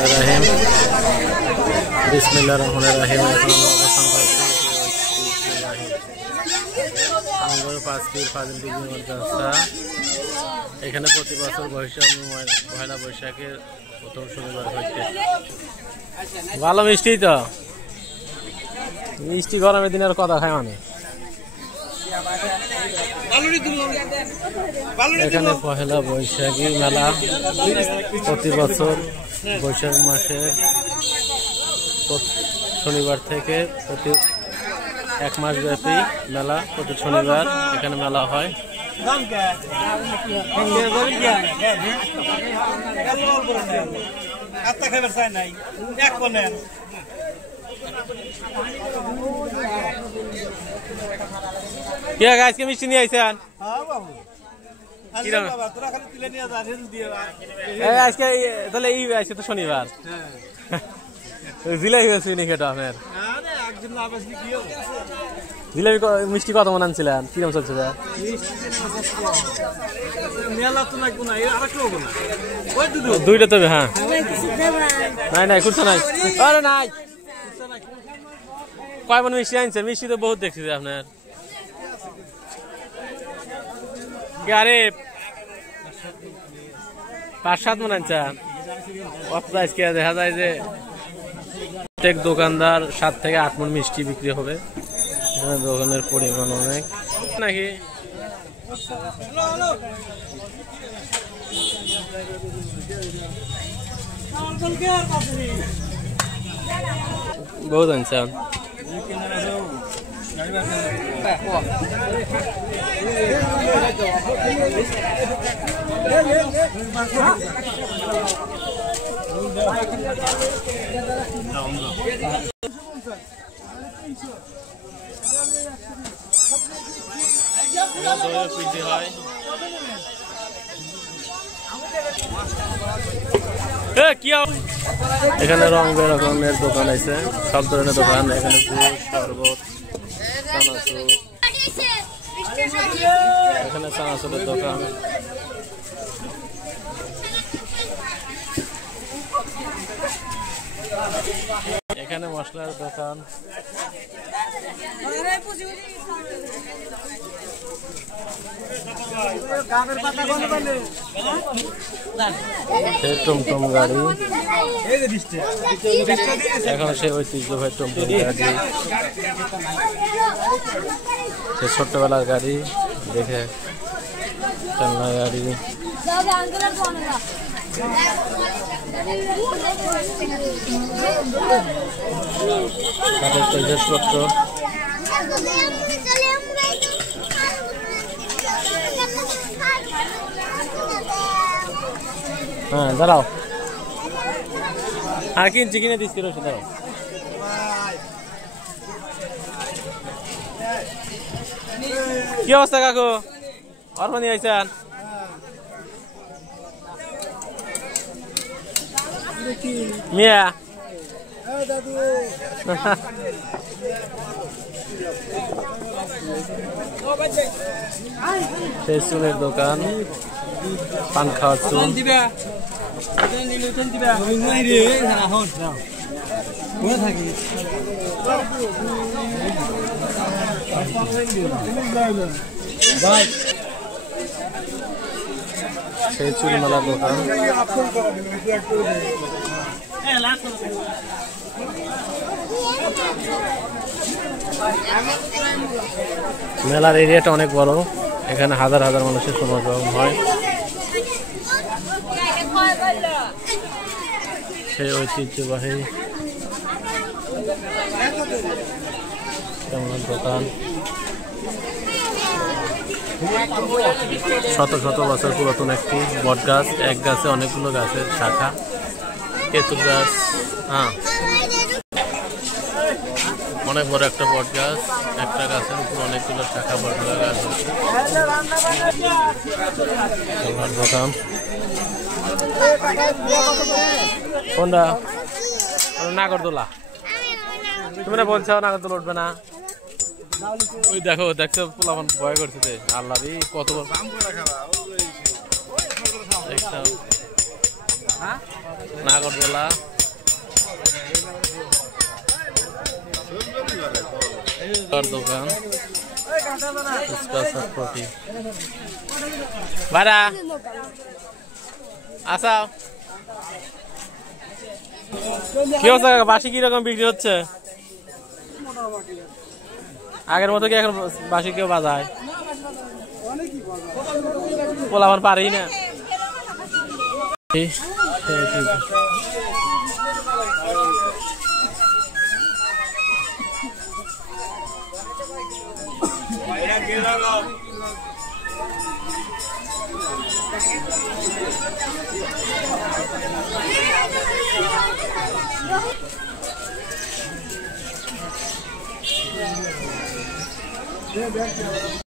রহিম বিসমিল্লাহির রহমানির রহিম। আঙ্গুর 5 পীর ফাজিল ডিগ্রি মাদ্রাসা। এখানে প্রতি বছর পয়লা বৈশাখের প্রথম শনিবার হইতে ভালো মিষ্টি, তো মিষ্টি গরমের দিনের কথা খায় মানে। এখানে পয়লা বৈশাখী মেলা প্রতি বছর বৈশাখ মাসের শনিবার থেকে প্রতি 1 মাস ব্যাপী মেলা, প্রতি শনিবার এখানে মেলা হয়। আজকে মিষ্টি নিয়ে আইছেন? আজকে তাহলে এই আছে তো শনিবার, জিলাপি হয়েছে নি খেটা আপনার? জিলাপি মিষ্টি কত মন আনছিলেন? কিরকম চলছে? দুইটা তবে, হ্যাঁ নাই নাই খুঁজছে নাই, আরে নাই। কয় মন মিষ্টি আনছে? মিষ্টি তো বহুত দেখছি আপনার। আরে 5-7 মন আনছেন? আজকে দেখা যায় যে প্রত্যেক দোকানদার 7 থেকে 8 মন মিষ্টি বিক্রি হবে। দোকানের পরিমাণ অনেক নাকি। বহুত আনছেন? এখানে রং বেরঙের দোকান আছে, সব ধরনের দোকান। এখানে জুস, শরবত, চানাচুর, এখানে চানাচুরের দোকান। এখানে মশলার দোকান। টমটম গাড়ি, এখন সে ঐতিহ্যবাহী টমটম গাড়ি, সে ছোট্টবেলার গাড়ি দেখে চালনা গাড়ি। জিনিসপত্র, হ্যাঁ দাঁড়াও, আর কিনছি কিনে দিচ্ছি, দাঁড়াও। কি অবস্থা কাকু? অর্মানি আইছেন? মিয়া সেই চুনের দোকান, পান খাওয়ার চুন। সেই চুন মেলার দোকান। মেলার এরিয়াটা অনেক বড়, এখানে হাজার হাজার মানুষের সমাগম হয়। সেই ঐতিহ্যবাহী দোকান, শত শত বছর পুরাতন একটি বট গাছ। এক গাছে অনেকগুলো গাছের শাখা, তেঁতুল গাছ, হ্যাঁ অনেক বড় একটা বট গাছ। একটা গাছের উপর অনেকগুলো শাখা বট গাছ আছে। দোকান কোনটা? নাগরদোলা। তুমি না বলছো নাগরদোলা উঠবে না? ওই দেখো, দেখছো পোলাপন ভয় করছে। আল্লাহ কত নাগরদোলা, দোকান ভাড়া আসা কি হচ্ছে? বাসি কিরকম বিক্রি হচ্ছে? আগের মতো কি এখন বাসি কেউ বাজায়? বলা আমার পারি না।